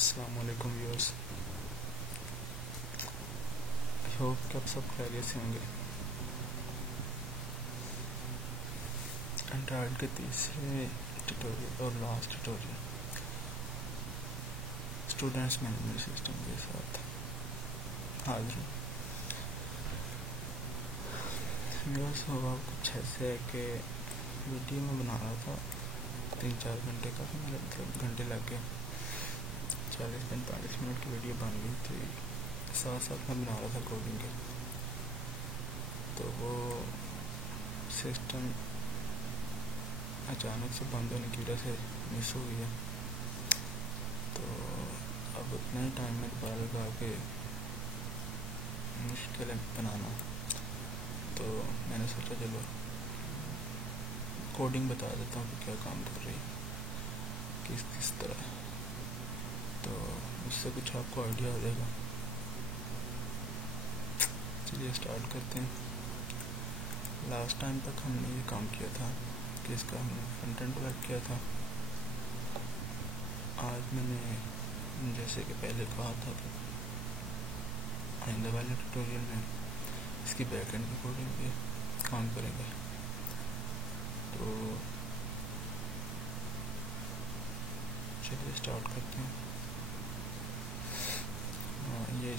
अस्सलाम वालेकुम viewers. I hope कि आप सब खैरियत से होंगे। एंड्रॉयड के तीसरे ट्यूटोरियल और last tutorial students management system के साथ हाजिर हूँ। व्यूअर्स होगा कुछ ऐसे है कि वीडियो में बना रहा था 3-4 घंटे का, मतलब घंटे लग गए। 40-45 मिनट की वीडियो बन गई थी, साथ साथ मैं बना रहा था कोडिंग के। तो वो सिस्टम अचानक से बंद होने की वजह से मिस हो गया। तो अब उतना ही टाइम में दोबारा लगा के मुश्किल है बनाना। तो मैंने सोचा चलो कोडिंग बता देता हूँ कि क्या काम कर रही है, किस तरह। तो उससे कुछ आपको आइडिया हो जाएगा। चलिए स्टार्ट करते हैं। लास्ट टाइम तक हमने ये काम किया था कि इसका हमने फ्रंट एंड वर्क किया था। आज मैंने जैसे कि पहले कहा था कि आइंदा वाले ट्यूटोरियल में इसकी बैक एंड की कोडिंग पे काम करेंगे। तो चलिए स्टार्ट करते हैं। ये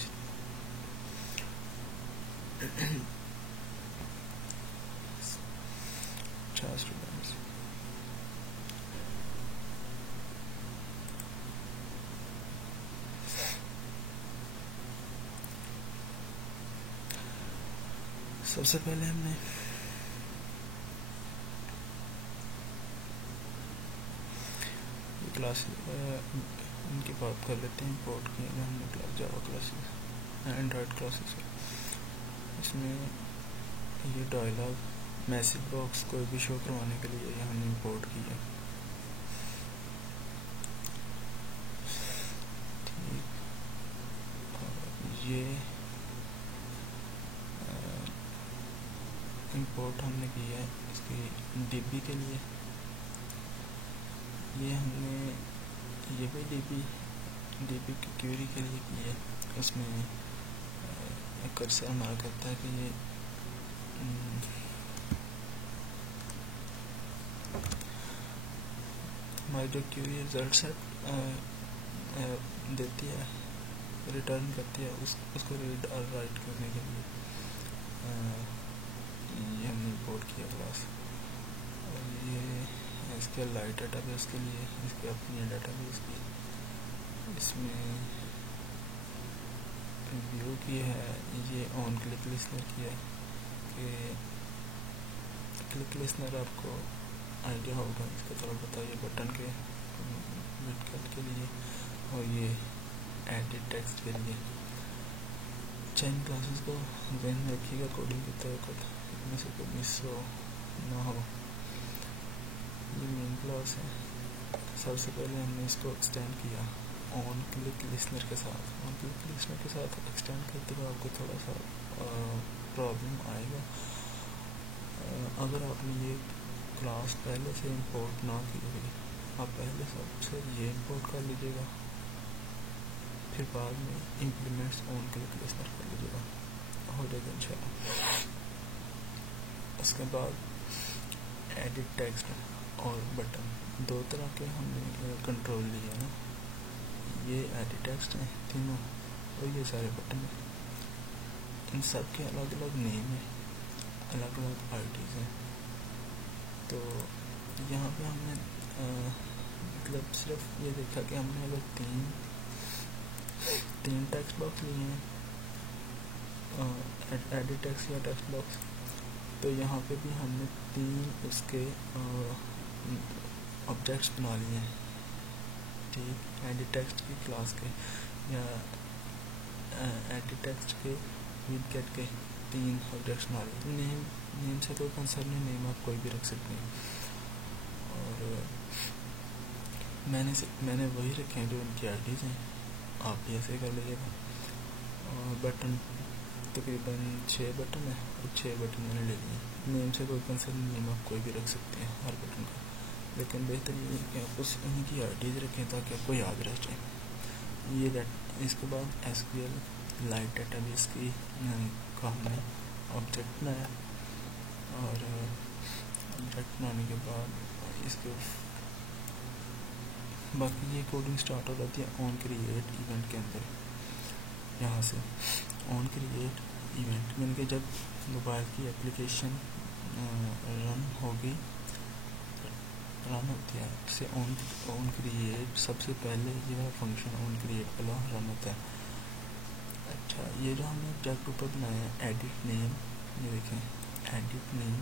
अच्छा स्टूडेंट्स, सबसे पहले हमने क्लास इनकी बात कर लेते हैं। इंपोर्ट किए हैं हमने क्लास जावा क्लासेस, एंड्रॉयड क्लासेस। इसमें ये डायलॉग मैसेज बॉक्स कोई भी शो करवाने के लिए ये हमने इंपोर्ट किया। ठीक, ये इंपोर्ट हमने किया है इसकी डीबी के लिए। ये हमने ये भी डीबी की क्वेरी के लिए की है। उसमें कर्सर हमारा कहता है कि ये हमारी जो क्वेरी रिजल्ट है देती है, रिटर्न करती है, उसको रीड और राइट करने के लिए ये हमने इंपोर्ट किया क्लास। और ये इसके लाइट डाटाबेस के लिए, इसके अपनी डाटाबेस की। इसमें व्यू की है, ये ऑन क्लिक लिस्नर की है कि क्लिक लिस्नर आपको आइडिया होगा इसका थोड़ा पता। ये बटन के विडकट के लिए और ये एडिट टेक्स्ट के लिए। इन क्लासेस को ध्यान में रखिएगा कोडिंग की तरफ इनमें से कोई मिस हो ना हो। ये मेन क्लास है। सबसे पहले हमने इसको एक्सटेंड किया ऑन क्लिक लिस्नर के साथ। ऑन क्लिक लिस्नर के साथ एक्सटेंड करते हुए आपको थोड़ा सा प्रॉब्लम आएगा अगर आपने ये क्लास पहले से इंपोर्ट ना की हुई। आप पहले सबसे ये इंपोर्ट कर लीजिएगा, फिर बाद में इम्प्लीमेंट्स ऑन क्लिक लिस्नर कर लीजिएगा, हो जाएगा इंशाल्लाह। उसके बाद एडिट टेक्स्ट और बटन, दो तरह के हमने कंट्रोल लिए ना। ये एडिट टेक्स्ट है तीनों और ये सारे बटन हैं। इन सब के अलग अलग नेम है, अलग अलग आईडीज हैं। तो यहाँ पे हमने मतलब सिर्फ ये देखा कि हमने अगर तीन टेक्स्ट बॉक्स लिए हैं, एडिट टेक्स्ट या टेक्स्ट बॉक्स, तो यहाँ पे भी हमने 3 उसके ऑब्जेक्ट्स बना लिए हैं। ठीक, एडिट टेक्स्ट की क्लास के या एडिट टेक्स्ट के विडगेट के 3 ऑब्जेक्ट्स बना लिए। नेम से कोई कंसर्न नहीं, नेम आप कोई भी रख सकते हैं। और मैंने वही रखे हैं जो उनकी आईडीज हैं, आप भी ऐसे कर लीजिएगा। और बटन तकरीबन 6 बटन है और 6 बटन मैंने ले लिए। नेम से कोई कंसर्न नहीं, नेम आप कोई भी रख सकते हैं हर बटन का, लेकिन बेहतर ये है कि आप उस उन्हीं की आईडीज रखें ताकि आपको याद रह जाए। ये इसके बाद SQL लाइट डेटाबेस की का हमने ऑब्जेक्ट बनाया, और ऑब्जेक्ट बनाने के बाद इसके बाकी ये कोडिंग स्टार्ट हो जाती है ऑन क्रिएट इवेंट के अंदर। यहाँ से ऑन क्रिएट इवेंट यानी कि जब मोबाइल की एप्लीकेशन रन होती है उससे ऑन क्रिएट सबसे पहले ये वाला फंक्शन ऑन क्रिएट वाला रन होता है। अच्छा, ये जो हमने ऑब्जेक्ट ऊपर बनाया है एडिट नेम, ये देखें एडिट नेम,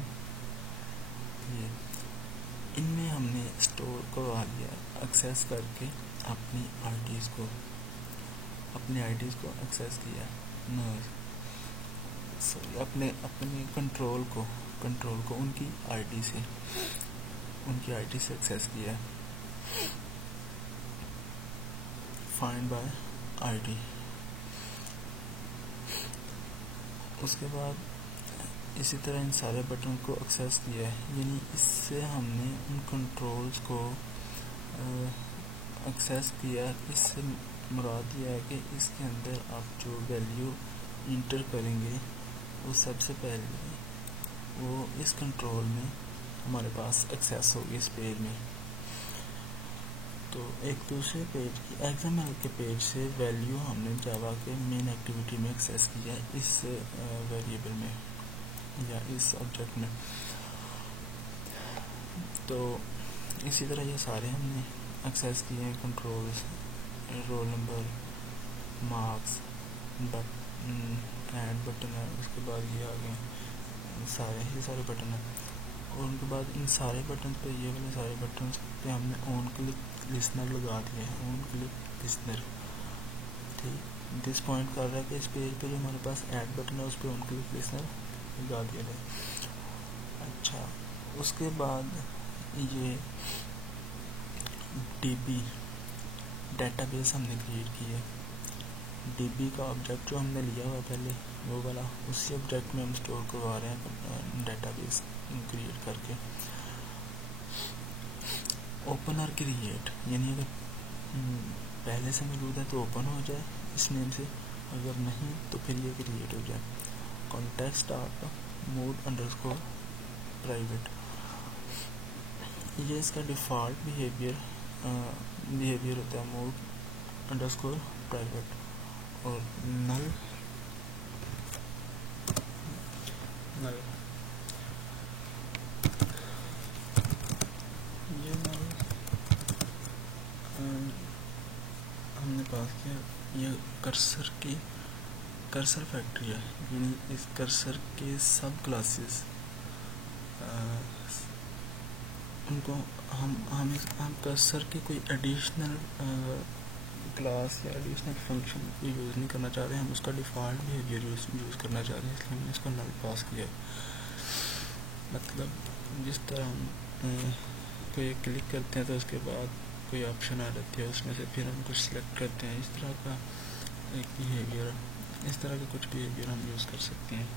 ये इनमें हमने स्टोर करवा लिया एक्सेस करके अपनी आईडीज़ को एक्सेस किया, अपने कंट्रोल को उनकी आईडी से एक्सेस किया, फाइंड बाय आईडी। उसके बाद इसी तरह इन सारे बटन को एक्सेस किया है, यानी इससे हमने उन कंट्रोल्स को एक्सेस किया। इससे मुराद यह है कि इसके अंदर आप जो वैल्यू इंटर करेंगे वो सबसे पहले वो इस कंट्रोल में हमारे पास एक्सेस होगी इस पेज में। तो एक दूसरे पेज की XML के पेज से वैल्यू हमने जावा के मेन एक्टिविटी में एक्सेस किया है, इस वेरिएबल में या इस ऑब्जेक्ट में। तो इसी तरह ये सारे हमने एक्सेस किए हैं controls, roll number, marks, add button है, उसके बाद ये आ गए ये सारे बटन हैं। और उनके बाद इन सारे बटन पे, ये वाले सारे बटन पे हमने ऑन क्लिक लिसनर लगा दिया है, ऑन क्लिक लिसनर। ठीक, दिस पॉइंट कर रहा है कि इस पेज पे जो हमारे पास ऐड बटन है उस पर ऑन क्लिक लिसनर लगा दिया है। अच्छा, उसके बाद ये DB डेटाबेस हमने क्रिएट की है। DB का ऑब्जेक्ट जो हमने लिया हुआ पहले वो वाला, उसी ऑब्जेक्ट में हम स्टोर करवा रहे हैं डेटाबेस क्रिएट करके। ओपनर क्रिएट, यानी अगर पहले से मौजूद है तो ओपन हो जाए इस नेम से, अगर नहीं तो फिर ये क्रिएट हो जाए। Context start mode underscore private, ये इसका डिफ़ॉल्ट बिहेवियर होता है, मोड अंडरस्कोर प्राइवेट। और नल ये नल हमने पास किया। ये कर्सर फैक्ट्री है, यानी इस कर्सर के सब क्लासेस उनको हम कर्सर के कोई एडिशनल क्लास या एडिशनल फंक्शन को यूज़ नहीं करना चाह रहे हैं, हम उसका डिफ़ॉल्ट बिहेवियर यूज़ करना चाह रहे हैं, इसलिए हमने इसको नल पास किया है। मतलब जिस तरह हम कोई क्लिक करते हैं तो उसके बाद कोई ऑप्शन आ जाती है, उसमें से फिर हम कुछ सिलेक्ट करते हैं, इस तरह का एक बिहेवियर, इस तरह का कुछ बिहेवियर हम यूज़ कर सकते हैं।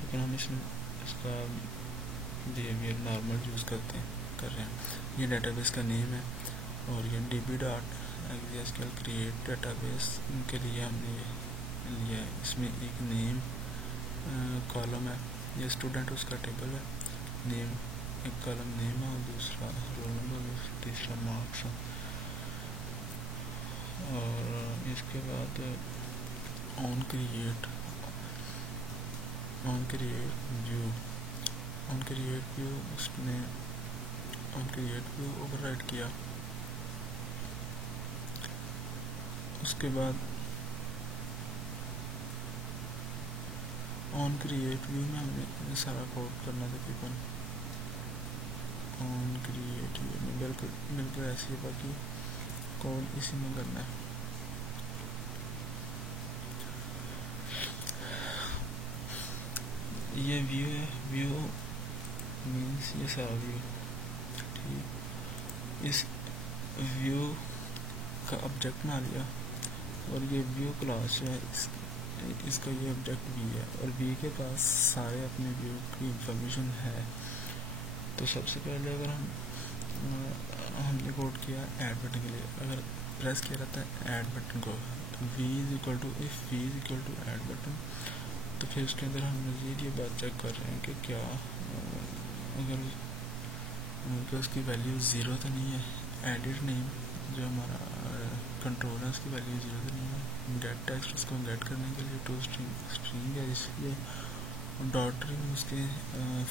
लेकिन हम इसका बिहेवियर नॉर्मल यूज़ कर रहे हैं। ये डेटाबेस का नेम है, और ये DB.XSQL क्रिएट डेटाबेस के लिए हमने लिया है। इसमें एक नेम कॉलम है, ये स्टूडेंट उसका टेबल है, नेम एक कॉलम नेम है और दूसरा रोल नंबर, तीसरा मार्क्स है। और इसके बाद ऑन क्रिएट व्यू उसने ऑन क्रिएट व्यू ओवरराइड किया। उसके बाद ऑन क्रिएट व्यू में हमने सारा कोड करना तकरीबन ऑन क्रिएट व्यू में बिल्कुल ऐसे ही, बाकी कोड इसी में करना है। ये व्यू है, व्यू मीन्स ये सारा व्यू, ठीक। इस व्यू का ऑब्जेक्ट बना लिया, और ये व्यू क्लास है, इसका ये ऑब्जेक्ट भी है, और वी के पास सारे अपने व्यू की इंफॉर्मेशन है। तो सबसे पहले अगर हमने कोड किया ऐड बटन के लिए, अगर प्रेस किया रहता है ऐड बटन को, v is equal to if v is equal to add button, तो फिर उसके अंदर हम मज़ीद ये बात चेक कर रहे हैं कि क्या अगर उसकी वैल्यू ज़ीरो तो नहीं है, एडिट नेम जो हमारा कंट्रोल है उसकी वैल्यू ज़ीरो तो नहीं है, गेट टेक्स्ट उसको गेट करने के लिए टू स्ट्रिंग है इसलिए, डॉट रिंग उसके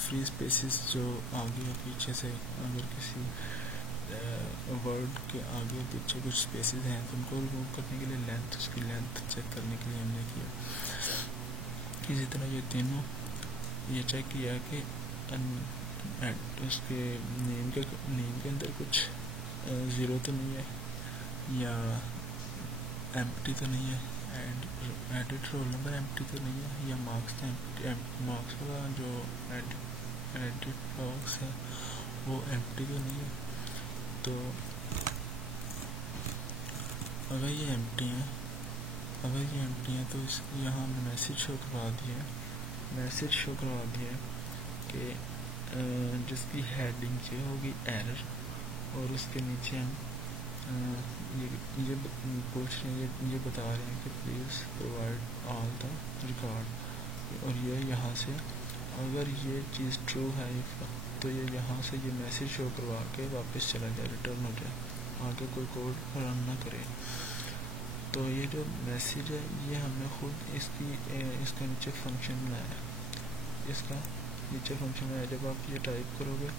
फ्री स्पेसिस जो आगे और पीछे से अगर किसी वर्ड के आगे पीछे कुछ स्पेसिस हैं तो उनको रिमूव करने के लिए लेंथ, उसकी लेंथ चेक करने के लिए हमने किया। इसी तरह ये तीनों ये चेक किया कि उसके नेम के अंदर कुछ ज़ीरो तो नहीं है या एम्प्टी तो नहीं है, एडिट रोल नंबर एम्प्टी तो नहीं है, या मार्क्स का जो एडिट बॉक्स है वो एम्प्टी तो नहीं है। तो अगर ये एम्प्टी है तो इस यहाँ हमने मैसेज शो करवा दिया कि जिसकी हेडिंग जो होगी एरर, और उसके नीचे हम ये पूछ रहे हैं, ये बता रहे हैं कि please provide all the record, और ये यहाँ से अगर ये चीज़ ट्रू है तो ये यहाँ से ये मैसेज शो करवा के वापस चला जाए, रिटर्न हो जाए, आगे कोई कोड रन ना करे। तो ये जो मैसेज है ये हमने खुद इसका नीचे फंक्शन बनाया, जब आप ये टाइप करोगे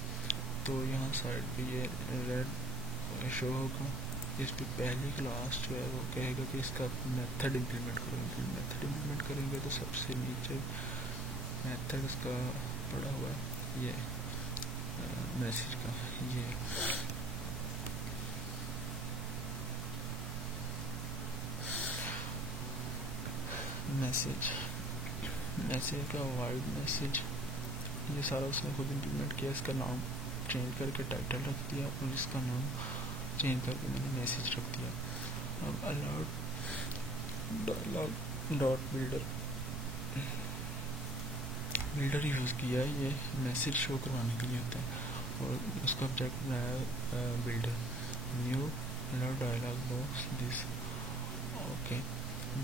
तो यहाँ साइड पे ये रेड शो होगा, इस पर पहली क्लास जो है वो कहेगा कि इसका मेथड इम्प्लीमेंट करेंगे तो सबसे नीचे मेथड इसका पड़ा हुआ है ये मैसेज का, ये मैसेज का वाइड मैसेज, ये सारा उसने खुद इम्प्लीमेंट किया। इसका नाम चेंज करके टाइटल रख दिया और इसका नाम चेंज करके मैंने मैसेज रख दिया। अब alert dialog dot builder use किया, ये मैसेज शो करवाने के लिए होता है, और उसका ऑब्जेक्ट बनाया builder, new alert dialog box this, okay,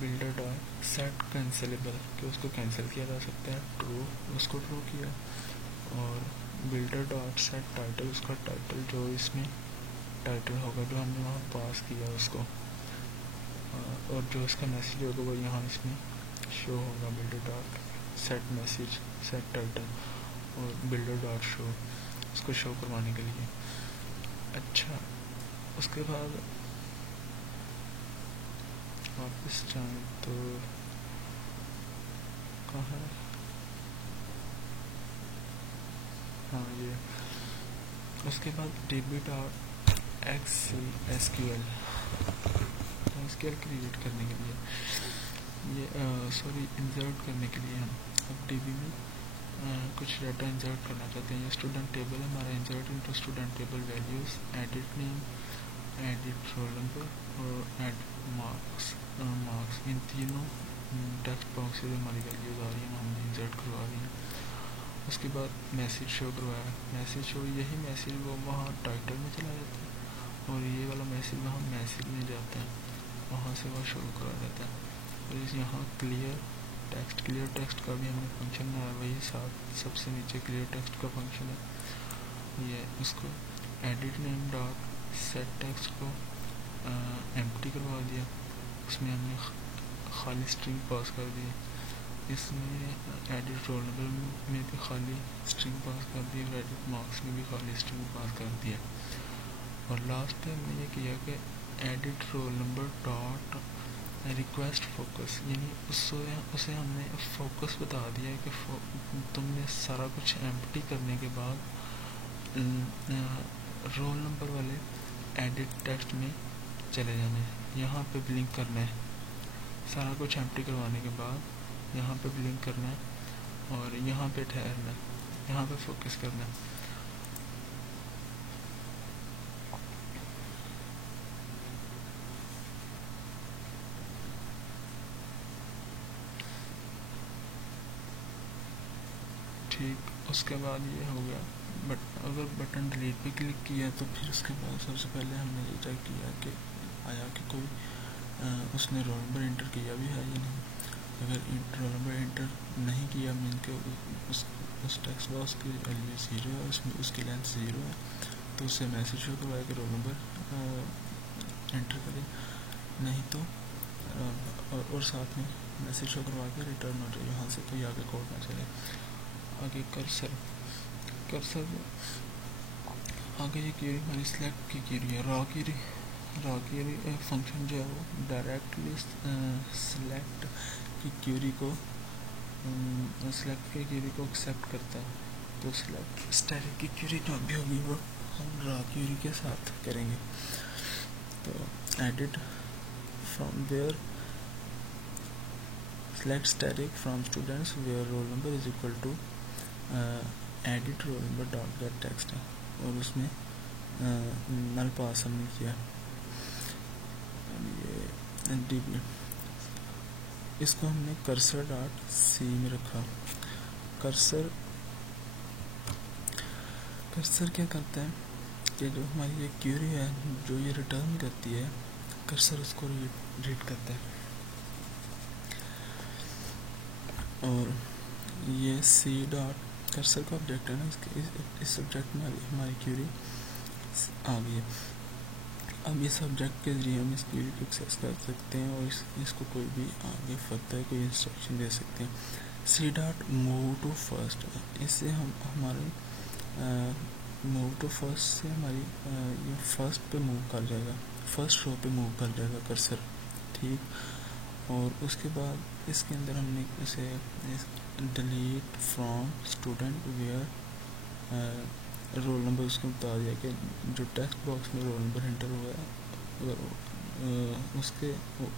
builder dot set cancelable कि उसको कैंसिल किया जा सकता है, ट्रू, उसको ट्रू किया, और बिल्डर डॉट सेट टाइटल, उसका टाइटल जो इसमें टाइटल होगा जो हमने वहाँ पास किया उसको, और जो इसका मैसेज होगा वो यहाँ इसमें शो होगा, builder dot set message set title और बिल्डर डॉट शो, उसको शो करवाने के लिए। अच्छा, उसके बाद वापस जाए तो कहाँ, हाँ ये, उसके बाद db डॉट SQL क्रिएट करने के लिए, ये इंसर्ट करने के लिए हम अब DB में कुछ डाटा इंसर्ट करना चाहते हैं। ये स्टूडेंट टेबल है हमारा, insert into student table values, edit name, edit roll number और एडिट मार्क्स, इन तीनों टेक्स्ट बॉक्स से हमारी वैल्यूज़ आ रही हैं, हमने इंसर्ट करवा दी हैं। उसके बाद मैसेज शो करवाया, मैसेज शो, यही मैसेज वो वहाँ टाइटल में चला जाता है और ये वाला मैसेज वहाँ मैसेज में जाता है, वहाँ से वह शो करा जाता है। और यहाँ क्लियर टेक्स्ट का भी हमने फंक्शन बनाया, वही साथ सबसे नीचे क्लियर टेक्स्ट का फंक्शन है। ये उसको edit name dot set text को एम्प्टी करवा दिया, उसमें हमने खाली स्ट्रिंग पास कर दी, इसमें एडिट रोल नंबर में भी खाली स्ट्रिंग पास कर दी और एडिट मार्क्स में भी खाली स्ट्रिंग पास कर दिया। और लास्ट पे हमने ये किया कि edit roll number dot request focus, यानी उसे हमने फोकस बता दिया कि तुमने सारा कुछ एम्प्टी करने के बाद रोल नंबर वाले एडिट टेक्स्ट में चले जाना है, यहाँ पे ब्लिंक करना है, सारा कुछ एम्प्टी करवाने के बाद यहाँ पे ब्लिंक करना है और यहाँ पे ठहरना है, यहाँ पे फोकस करना है। ठीक, उसके बाद ये हो गया। बट अगर बटन डिलीट पे क्लिक किया तो फिर उसके बाद सबसे पहले हमने ये चेक किया कि आया कि कोई उसने रोल नंबर इंटर किया भी है या नहीं। अगर रोल नंबर इंटर नहीं किया मीन के उस टेक्स्ट बॉक्स की वैल्यू 0 है, उसमें उसकी लेंथ 0 है, तो उससे मैसेज शो करवाया कि रोल नंबर एंटर करें, नहीं तो और साथ में मैसेज शो करवा के रिटर्न हो जाए, यहाँ से कोई आगे कोड ना चले। आगे कर्सर आगे ये क्वेरी हमारी सिलेक्ट की क्वेरी है। रॉ क्वेरी फंक्शन जो है वो डायरेक्टली सिलेक्ट की क्वेरी को एक्सेप्ट करता है। तो सिलेक्ट स्टैटिक की क्वेरी जो भी होगी वो हम रॉ क्वेरी के साथ करेंगे। तो edit from where select static from students where roll number is equal to edit roll number dot get text है, और उसमें नल पास हमने किया। ये db इसको हमने कर्सर डॉट सी में रखा। कर्सर क्या करता है कि जो हमारी ये क्वेरी है जो ये रिटर्न करती है, कर्सर उसको रीड करता है। और ये सी डॉट कर्सर का ऑब्जेक्ट है ना, इस ऑब्जेक्ट में हमारी क्वेरी आ गई है। अब इस ऑब्जेक्ट के जरिए हम इस क्वेरी को एक्सेस कर सकते हैं और इसको कोई भी आगे फर्दर कोई इंस्ट्रक्शन दे सकते हैं। C dot move to first, इससे हम हमारे मूव टू फर्स्ट से हमारी ये फर्स्ट पे मूव कर जाएगा, फर्स्ट रो पे मूव कर जाएगा कर्सर, ठीक। और उसके बाद इसके अंदर हमने इसे delete from student where roll number उसको बता दिया कि जो टेक्स्ट बॉक्स में रोल नंबर एंटर हुआ है अगर उसके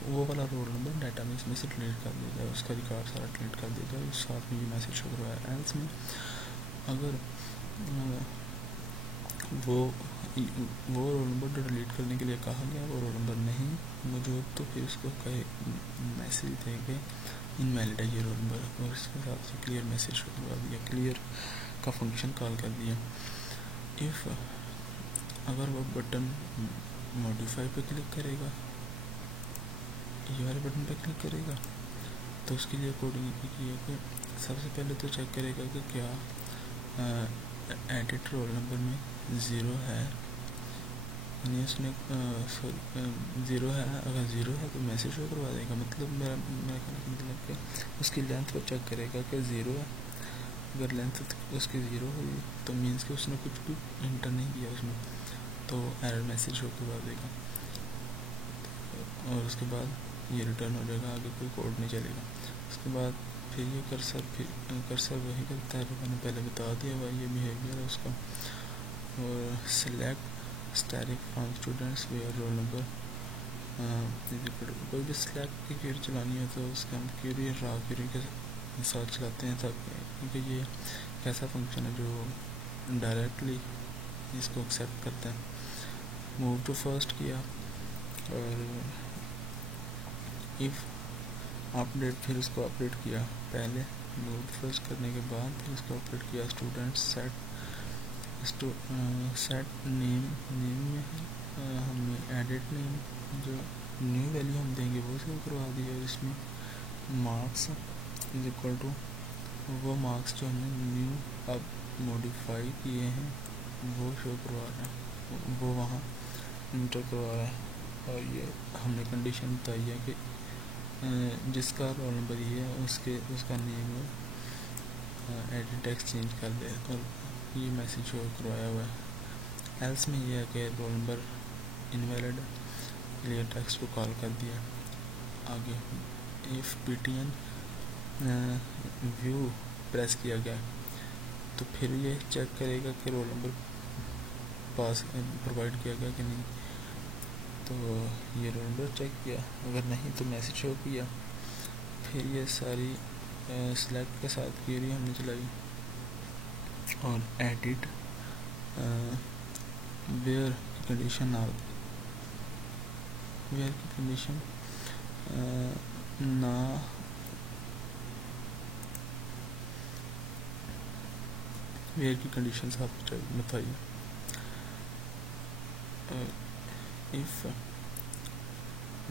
वो वाला रोल नंबर डेटाबेस में से डिलीट कर दिया जाए, उसका रिकॉर्ड सारा डिलीट कर दिया जाए। उस साथ में ये मैसेज शो करवाया। एल्स में अगर वो रोल नंबर जो डिलीट करने के लिए कहा गया वो रोल नंबर नहीं मौजूद, तो फिर उसको कहे मैसेज देंगे इनवैलिड है ये रोल नंबर, और इसके साथ से क्लियर मैसेज शो करवा दिया, क्लियर का फंक्शन कॉल कर दिया। इफ़ अगर वो बटन मॉडिफाई पे क्लिक करेगा, ये वाले बटन पे क्लिक करेगा, तो उसके लिए कोडिंग की है कि सबसे पहले तो चेक करेगा कि क्या एडिट रोल नंबर में 0 है, यानी उसने 0 है। अगर 0 है तो मैसेज शो करवा देगा। मतलब मेरा कहने का मतलब कि उसकी लेंथ को चेक करेगा कि 0 है। अगर लेंथ उसकी 0 हुई तो मीन्स कि उसने कुछ भी इंटर नहीं किया उसमें, तो एरर मैसेज शो करवा देगा और उसके बाद ये रिटर्न हो जाएगा, आगे कोई कोड नहीं चलेगा। उसके बाद फिर ये कर्सर वही करता है जो मैंने पहले बता दिया हुआ, ये बिहेवियर है उसका। और select static from students where roll number, कोई भी सिलेक्ट की क्वेरी चलानी है तो उसका हम क्वेरी रॉ क्वेरी के साथ चलाते हैं, ताकि क्योंकि ये एक ऐसा फंक्शन है जो डायरेक्टली इसको एक्सेप्ट करता है। मूव टू फर्स्ट किया और इफ़ अपडेट, फिर उसको अपडेट किया। पहले मूव टू फर्स्ट करने के बाद फिर उसको अपडेट किया। स्टूडेंट्स सेट नेम में हमने एडिट नेम जो न्यू वैल्यू हम देंगे वो शो करवा दिया। और इसमें मार्क्स इज इक्वल टू वो मार्क्स जो हमने न्यू अब मॉडिफाई किए हैं वो शो करवा रहा है, वो वहाँ इंटर करवा रहा है। और ये हमने कंडीशन बताई है कि जिसका रोल नंबर ये है उसका नेम एडिट टेक्स्ट चेंज कर दे, और ये मैसेज शो करवाया हुआ है। एल्स में ये है कि roll number invalid, clear text को कॉल कर दिया। आगे इफ ptn व्यू प्रेस किया गया तो फिर ये चेक करेगा कि रोल नंबर पास प्रोवाइड किया गया कि नहीं। तो ये रोल नंबर चेक किया, अगर नहीं तो मैसेज शो किया। फिर ये सारी सिलेक्ट के साथ क्वेरी हमने चलाई और एडिट वेयर कंडीशन वेयर की कंडीशन ना वेयर की कंडीशन साथ बताइए। इफ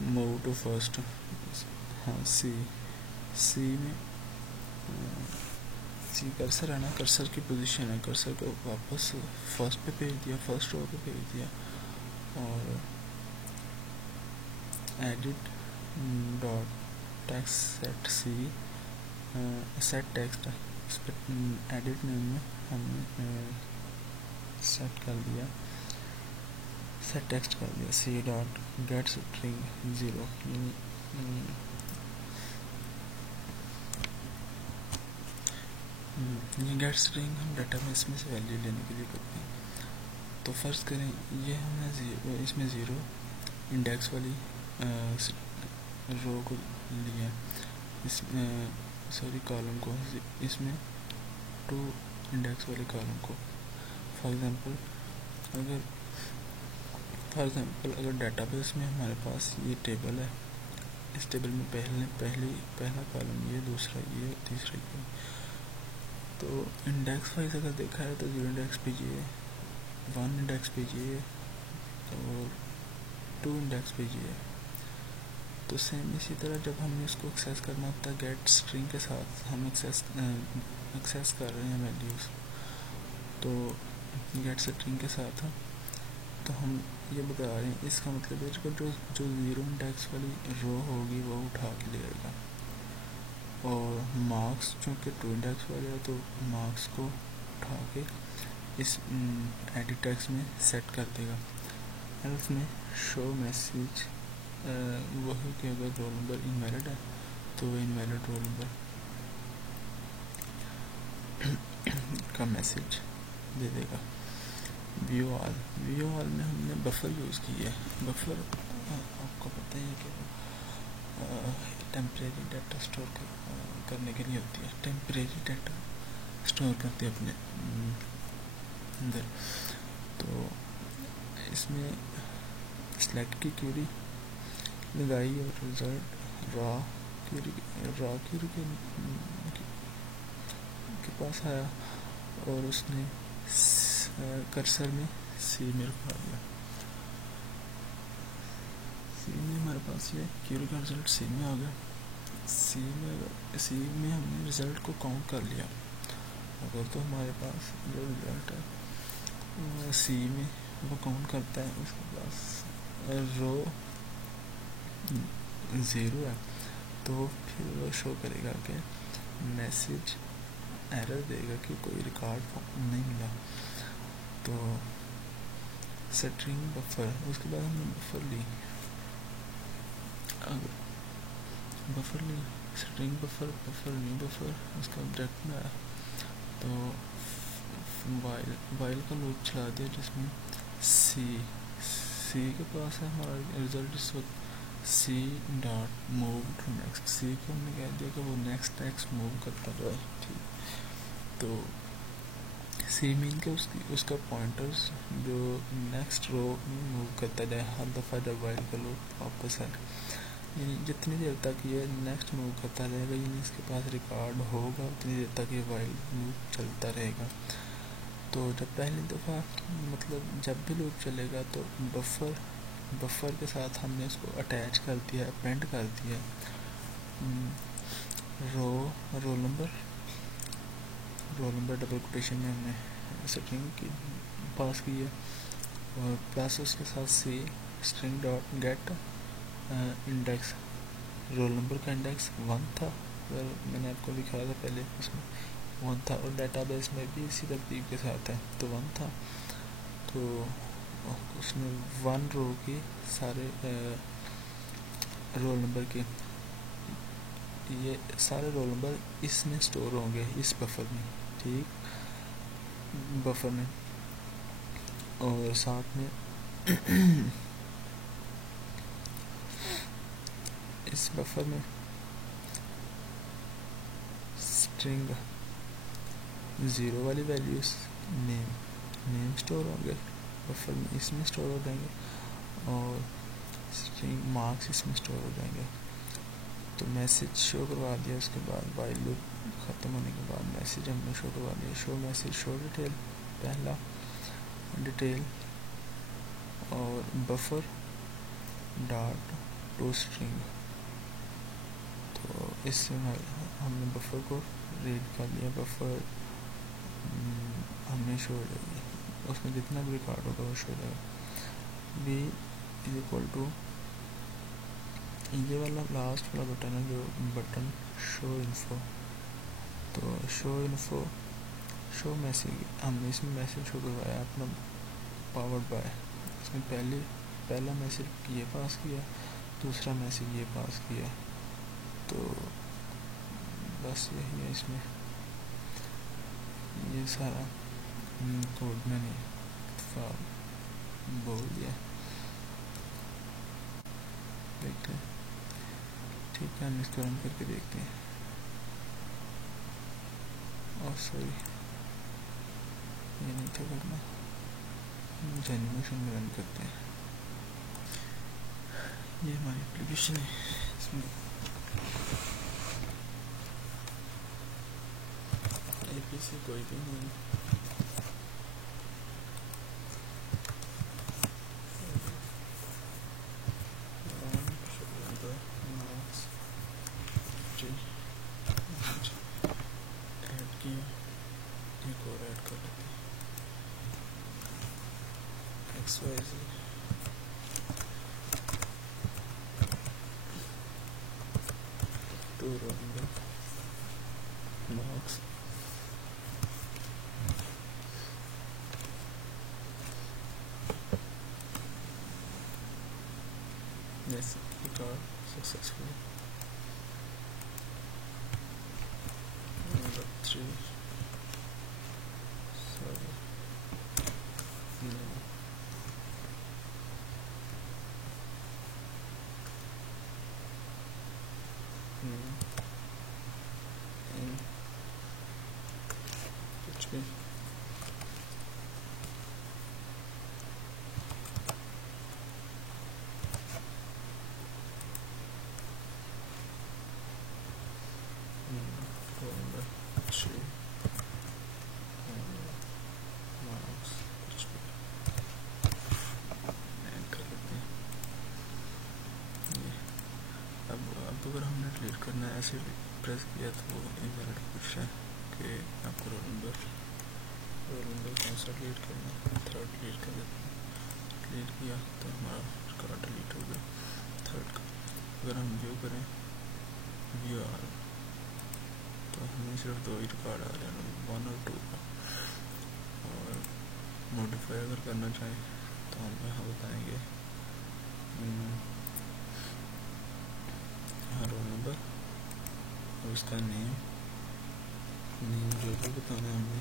मूव टू फर्स्ट, हाँ सी में सी कर्सर है ना, कर्सर की पोजीशन है, कर्सर को वापस फर्स्ट पे भेज दिया, फर्स्ट रो पे भेज दिया, और एडिट डॉट टेक्स्ट सेट सी, सेट टेक्स्ट, इस पर एडिट नेम में हमने सेट कर दिया, सेट टेक्स्ट कर दिया सी डॉट गेट स्ट्रिंग 0, ये गेट स्ट्रिंग हम डेटाबेस में से वैल्यू लेने के लिए करते हैं। तो फर्ज करें ये हमने इसमें 0 इंडेक्स वाली रो को लिया, इसमें सॉरी कॉलम को, इसमें 2 इंडेक्स वाले कॉलम को। फॉर एग्जांपल अगर डेटाबेस में हमारे पास ये टेबल है, इस टेबल में पहला कॉलम ये, दूसरा ये, तीसरा ये, तो इंडेक्स वाइज अगर देखा है तो 0 इंडेक्स पे ये, 1 इंडेक्स पे ये, और 2 इंडेक्स पे ये। तो सेम इसी तरह जब हमने इसको एक्सेस करना होता है गेट स्ट्रिंग के साथ, हम एक्सेस कर रहे हैं वैल्यूज़, तो गेट स्ट्रिंग के साथ तो हम ये बता रहे हैं, इसका मतलब है जो 0 इंडेक्स वाली रो होगी वो उठा के ले आएगा, और मार्क्स चूँकि 2 इंडेक्स वाले है तो मार्क्स को उठा के इस एडिट टेक्स्ट में सेट कर देगा। एल्स में शो मैसेज वो है कि अगर रोल नंबर इनवैलिड है तो वो इनवैलिड रोल नंबर का मैसेज दे देगा। व्यू ऑल में हमने बफर यूज़ की है। बफर आपको पता है कि टेम्परेरी डाटा स्टोर करने के लिए होती है, टेम्परेरी डाटा स्टोर करते हैं अपने अंदर। तो इसमें सिलेक्ट की क्यूरी लगाई और रिजल्ट रॉ क्यूरी के पास आया, और उसने कर्सर में सी में रखवा दिया। सी में हमारे पास ये क्यूरी का रिजल्ट सी में आ गया। सी में हमने रिजल्ट को काउंट कर लिया। अगर तो हमारे पास जो रिजल्ट है सी में वो काउंट करता है, उसके पास रो 0 है, तो फिर वो शो करेगा कि मैसेज एरर देगा कि कोई रिकॉर्ड नहीं मिला। तो स्ट्रिंग बफर, उसके बाद हमने बफर ली स्ट्रिंग बफर न्यू बफर उसका ऑब्जेक्ट में आया, तो वाइल का लूप चला दिया जिसमें सी के पास है हमारा रिजल्ट इस वक्त C dot move to next. C को हमने कह दिया कि वो नेक्स्ट टेक्स्ट मूव करता रहे, ठीक। तो सी मीन के उसका पॉइंटर्स जो नेक्स्ट रो में मूव करता जाए हर दफ़ा जब वाइल का लूप वापस है, यानी जितनी देर तक ये नेक्स्ट मूव करता रहेगा, यानी इसके पास रिकॉर्ड होगा, उतनी देर तक ये वाइल लूप चलता रहेगा। तो जब पहली दफ़ा मतलब जब भी लूप चलेगा तो बफर के साथ हमने इसको अटैच कर दिया, अपेंड कर दिया रोल नंबर डबल कोटेशन में हमने स्ट्रिंग की पास की है, और प्लस उसके साथ C string dot get index, roll number का इंडेक्स 1 था, मैंने आपको दिखाया था पहले, उसमें 1 था, और डेटाबेस में भी इसी तरतीब के साथ है, तो 1 था। तो उसने 1 रो की सारे रोल नंबर के ये सारे रोल नंबर इसमें स्टोर होंगे इस बफर में, ठीक, बफर में, और साथ में इस बफर में स्ट्रिंग 0 वाली वैल्यूज नेम स्टोर होंगे बफर में, इसमें स्टोर हो जाएंगे, और स्ट्रिंग मार्क्स इसमें स्टोर हो जाएंगे। तो मैसेज शो करवा दिया, उसके बाद वाइल लूप ख़त्म होने के बाद मैसेज हमने शो करवा दिया, शो मैसेज शो डिटेल, पहला डिटेल, और बफर डॉट टू स्ट्रिंग। तो इससे हमने बफर को रीड कर लिया, बफर हमें शो हो जाएगी, उसमें जितना भी रिकॉर्ड होगा वो शो हो जाएगा। बी इज इक्वल टू ये वाला लास्ट वाला बटन है जो बटन शो इन्फो। तो शो इन्फो, शो मैसेज, हमने इसमें मैसेज शो करवाया अपना पावर्ड बाय। इसमें पहला मैसेज ये पास किया, दूसरा मैसेज ये पास किया। तो बस यही है इसमें, ये सारा कोड मैंने बोल दिया, देखते हैं। ठीक है, हम इसको रन करके देखते हैं। और सॉरी, ये नहीं था करना, एनिमेशन में रन करते हैं। ये हमारी एप्लीकेशन है, इसमें एपीसी कोई भी नहीं, ऐड किया, एक और ऐड कर लेते हैं, XYZ to run marks yes, record successfully. Number 3, sorry, no. And which way? Number 3 marks which way? Add कर लेते हैं। ये अब अगर हमने डिलीट करना है, ऐसे प्रेस किया तो वो इनवैलिड पूछ रहा है कि आपको रोल नंबर कौन सा डिलीट करना है। थर्ड डिलीट कर देते हैं, डिलीट किया तो हमारा रिकॉर्ड डिलीट हो गया थर्ड का। अगर हम व्यू करें, व्यू आ तो हमें सिर्फ 2 ही रिकॉर्ड आ रहे हैं, 1 और 2 का। और मॉडिफाई अगर करना चाहें तो हम यहाँ बताएंगे रोल नंबर और उसका नेम जो भी बताना है हमने।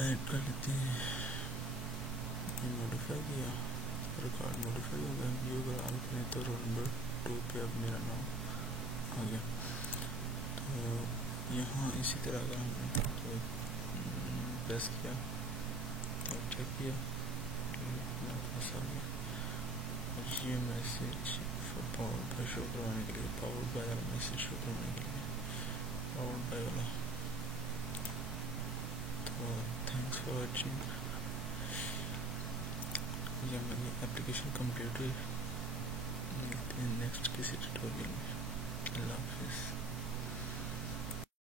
ऐड कर लेते हैं, ये मॉडिफाई किया, रिकॉर्ड मॉडिफाई हो गया। व्यू अगर ऑन करें तो रोल नंबर 2 पे अब मेरा नाम आ गया। तो यहाँ इसी तरह अगर हमने तो प्रेस किया तो चेक किया, और ये मैसेज पावर बाय शो करवाने के लिए, पावर बाय वाला मैसेज शो करवाने के लिए, पावर बाय वाला। तो थैंक्स फॉर वॉचिंग। ये मेरी एप्लीकेशन कंप्लीट हुई, मिलते हैं नेक्स्ट किसी ट्यूटोरियल में। अल्लाह।